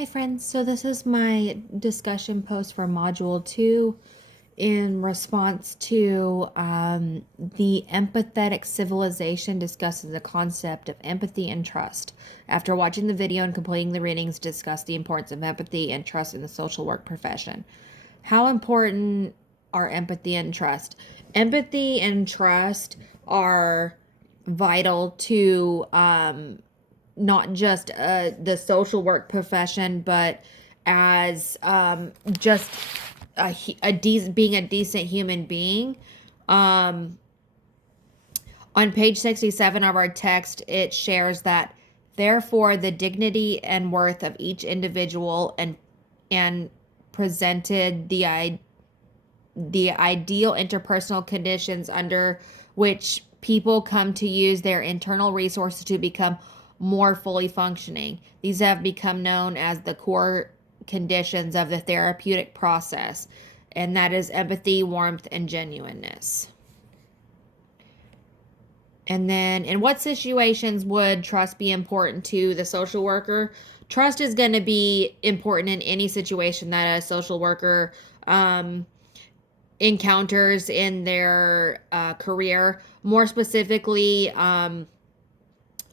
Hi friends, so this is my discussion post for Module 2 in response to the empathetic civilization discusses the concept of empathy and trust. After watching the video and completing the readings, discuss the importance of empathy and trust in the social work profession. How important are empathy and trust? Empathy and trust are vital to not just the social work profession, but as just being a decent human being. Um, on page 67 of our text, it shares that therefore the dignity and worth of each individual and presented the ideal interpersonal conditions under which people come to use their internal resources to become more fully functioning. These have become known as the core conditions of the therapeutic process, and that is empathy, warmth, and genuineness. And then, in what situations would trust be important to the social worker? Trust is going to be important in any situation that a social worker encounters in their career. More specifically,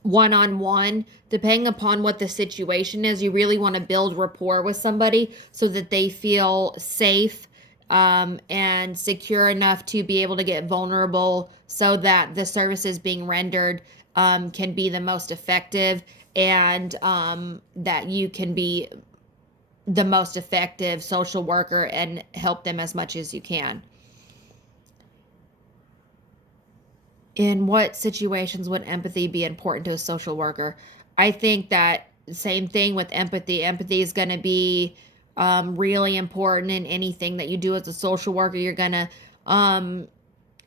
one-on-one, depending upon what the situation is, you really want to build rapport with somebody so that they feel safe and secure enough to be able to get vulnerable so that the services being rendered can be the most effective, and that you can be the most effective social worker and help them as much as you can. In what situations would empathy be important to a social worker? I think that same thing with empathy. Empathy is going to be really important in anything that you do as a social worker. You're going to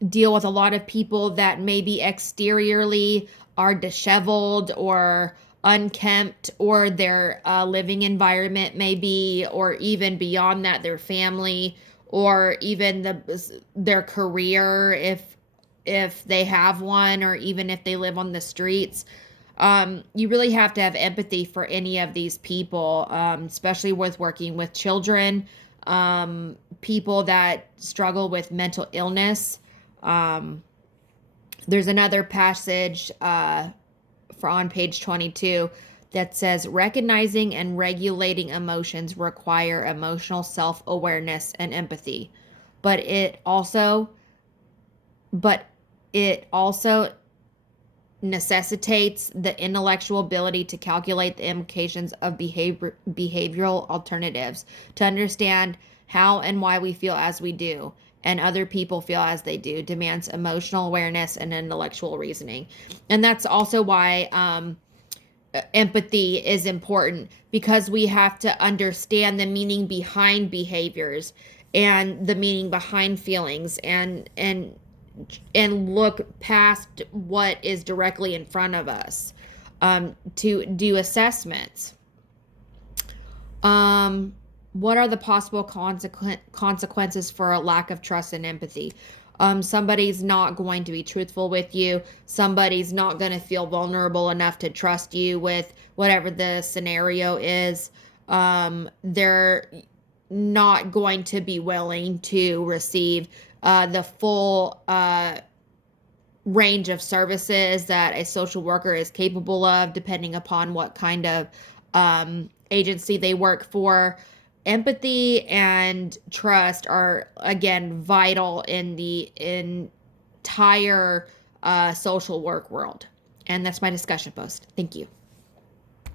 deal with a lot of people that maybe exteriorly are disheveled or unkempt, or their living environment may be, or even beyond that, their family, or even their career, if they have one, or even if they live on the streets. You really have to have empathy for any of these people, especially with working with children, people that struggle with mental illness. There's another passage on page 22 that says recognizing and regulating emotions require emotional self-awareness and empathy, but but it also necessitates the intellectual ability to calculate the implications of behavioral alternatives, to understand how and why we feel as we do and other people feel as they do, demands emotional awareness and intellectual reasoning. And that's also why empathy is important, because we have to understand the meaning behind behaviors and the meaning behind feelings, and look past what is directly in front of us to do assessments. What are the possible consequences for a lack of trust and empathy? Somebody's not going to be truthful with you. Somebody's not going to feel vulnerable enough to trust you with whatever the scenario is. They're not going to be willing to receive the full range of services that a social worker is capable of, depending upon what kind of agency they work for. Empathy and trust are, again, vital in the entire social work world. And that's my discussion post. Thank you.